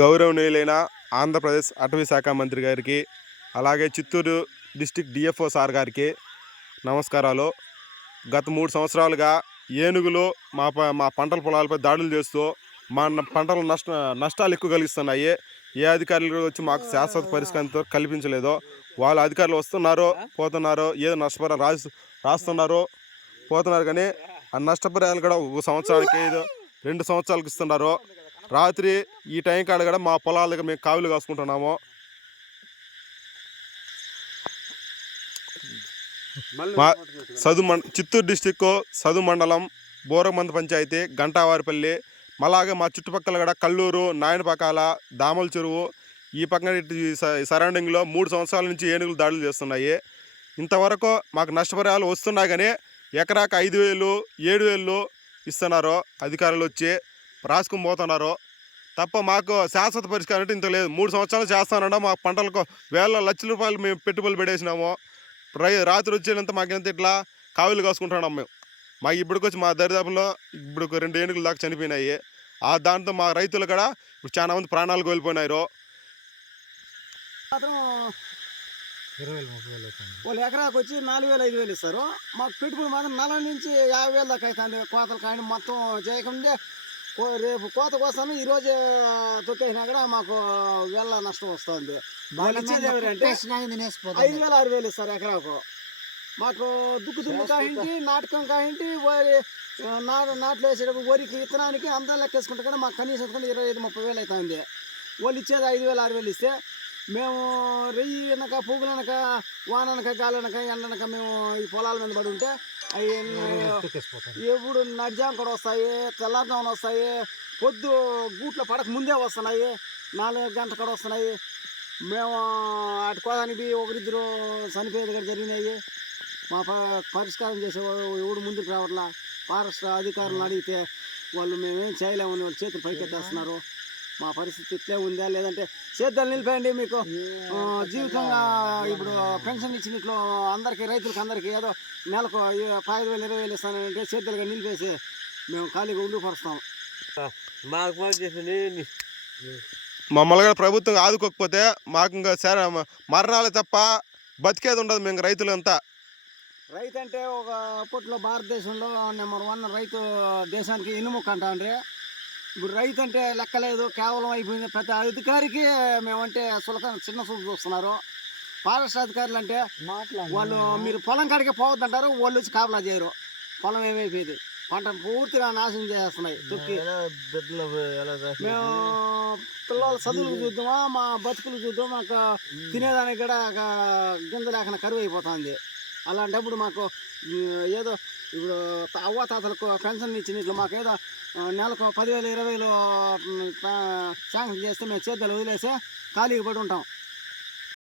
గౌరవనీయులైన ఆంధ్రప్రదేశ్ అటవీ శాఖ మంత్రి గారికి, అలాగే చిత్తూరు డిస్టిక్ డిఎఫ్ఓ సార్ గారికి నమస్కారాలు. గత 3 సంవత్సరాలుగా ఏనుగులు మా పంటల పొలాలపై దాడులు చేస్తూ మా పంటల నష్టాలు ఎక్కువ కలిగిస్తున్నాయి. ఏ అధికారులు వచ్చి మాకు శాశ్వత పరిష్కారంతో కల్పించలేదో, వాళ్ళ అధికారులు వస్తున్నారు, పోతున్నారు, ఏదో నష్టపరిహారం రాస్తున్నారు, పోతున్నారు. కానీ ఆ నష్టపరిహారాలు కూడా 1 సంవత్సరానికి 2 సంవత్సరాలకు ఇస్తున్నారు. రాత్రి ఈ టైం కాడ కూడా మా పొలాల దగ్గర మేము కావులు కాసుకుంటున్నాము. చిత్తూరు డిస్టిక్ సదు మండలం బోరమంద పంచాయతీ గంటావారిపల్లి, అలాగే మా చుట్టుపక్కల కూడా కల్లూరు, నాయనపకాల, దామల చెరువు, ఈ పక్కన సరౌండింగ్లో 3 సంవత్సరాల నుంచి ఏనుగులు దాడులు చేస్తున్నాయి. ఇంతవరకు మాకు నష్టపరిహారాలు వస్తున్నాయి, కానీ ఎకరాకు 5,000, 7,000 ఇస్తున్నారు. అధికారులు వచ్చి రాసుకుని పోతున్నారు తప్ప మాకు శాశ్వత పరిష్కారం అంటే ఇంత లేదు. 3 సంవత్సరాలు చేస్తానన్నా మా పంటలకు వేల లక్షల రూపాయలు మేము పెట్టుబడులు పెట్టేసినాము. రాత్రి వచ్చేంత మాకెంత ఇట్లా కావులు కాసుకుంటున్నాం మేము. మాకు ఇప్పటికొచ్చి మా దరిదాపుల్లో ఇప్పుడు 2 ఏనుగులు దాకా చనిపోయినాయి. దాంతో మా రైతులు కూడా ఇప్పుడు చాలా మంది ప్రాణాలు కోల్పోయినారు. వాళ్ళు ఎకరాకు వచ్చి 4,000, 5,000 ఇస్తారు. మాకు పెట్టుబడి మాత్రం 40 నుంచి 50,000 దాకా అవుతుంది. కోతలు కానీ మొత్తం చేయకుండా రేపు కోత కోస్తాను, ఈరోజు తొక్కేసినా కూడా మాకు వేళ్ళ నష్టం వస్తుంది. వాళ్ళు ఇచ్చేది ఎవరంటే 5,000, 6,000 ఇస్తారు ఎకరాకు. మాకు దుమ్ము కాయింటి, నాటకం కాయింటి, వరి నాట్లు వేసేటప్పుడు వరికి విత్తనానికి అంతా లెక్కేసుకుంటే కూడా మాకు కనీసం 25,000, 30,000 అవుతుంది. వాళ్ళు ఇచ్చేది 5,000, 6,000 ఇస్తే మేము రెయ్యి అనక, పువ్వులు అనక, వాననక, గాలనక, ఎండనక మేము ఈ పొలాల మీద పడి ఉంటే అవి ఎప్పుడు నడిజాం కూడా వస్తాయి, తెల్లారుజామున వస్తాయి, పొద్దు గూట్లో పడక ముందే వస్తున్నాయి, 4 గంటల కూడా వస్తున్నాయి. మేము అటు కోదానికి 1-2 చనిపోయేది కూడా జరిగినాయి. మా పరిష్కారం చేసేవాడు ఎవడు ముందుకు రావట్లా. ఫారెస్ట్ అధికారులను అడిగితే వాళ్ళు మేమేం చేయలేమని వాళ్ళు చేతులు పైకెత్తేస్తున్నారు. మా పరిస్థితి ఇట్లే ఉందా, లేదంటే సేద్యాలు నిలిపేయండి, మీకు జీవితంగా ఇప్పుడు పెన్షన్ ఇచ్చినట్లు అందరికీ, రైతులకు అందరికీ ఏదో నెలకు 5,000, 20,000 ఇస్తానంటే సేద్యాలుగా నిలిపేసి మేము ఖాళీగా ఉండిపరుస్తాం. మమ్మల్ని ప్రభుత్వం ఆదుకోకపోతే మాకు ఇంకా మరణాలు తప్ప బతికేది ఉండదు. మేము రైతులంతా రైతు అంటే ఒక అప్పట్లో భారతదేశంలో నెంబర్ 1 రైతు, దేశానికి ఇనుముక అంటాండ్రి. ఇప్పుడు రైతు అంటే లెక్కలేదు, కేవలం అయిపోయింది. ప్రతి అధికారికి మేమంటే చిన్న చూపు చూస్తున్నారు. ఫారెస్ట్ అధికారులు అంటే వాళ్ళు మీరు పొలం కాడికే పోవద్దంటారు, వాళ్ళు వచ్చి కాపలా చేయరు. పొలం ఏమైపోయింది, పంట పూర్తిగా నాశనం చేస్తున్నాయి. తొక్కి మేము పిల్లల చదువులు చూద్దామా, మా బతుకులు చూద్దాం, మాకు తినేదానికి కూడా గింజ లేకుండా కరువు అయిపోతుంది. అలాంటప్పుడు మాకు ఏదో ఇప్పుడు అవ్వాతాతలకు పెన్షన్ ఇచ్చినట్లు మాకు ఏదో నెలకు 10,000, 20,000 శాంక్షన్ చేస్తే మేము చేద్దలు వదిలేసి ఖాళీగా పడి ఉంటాం.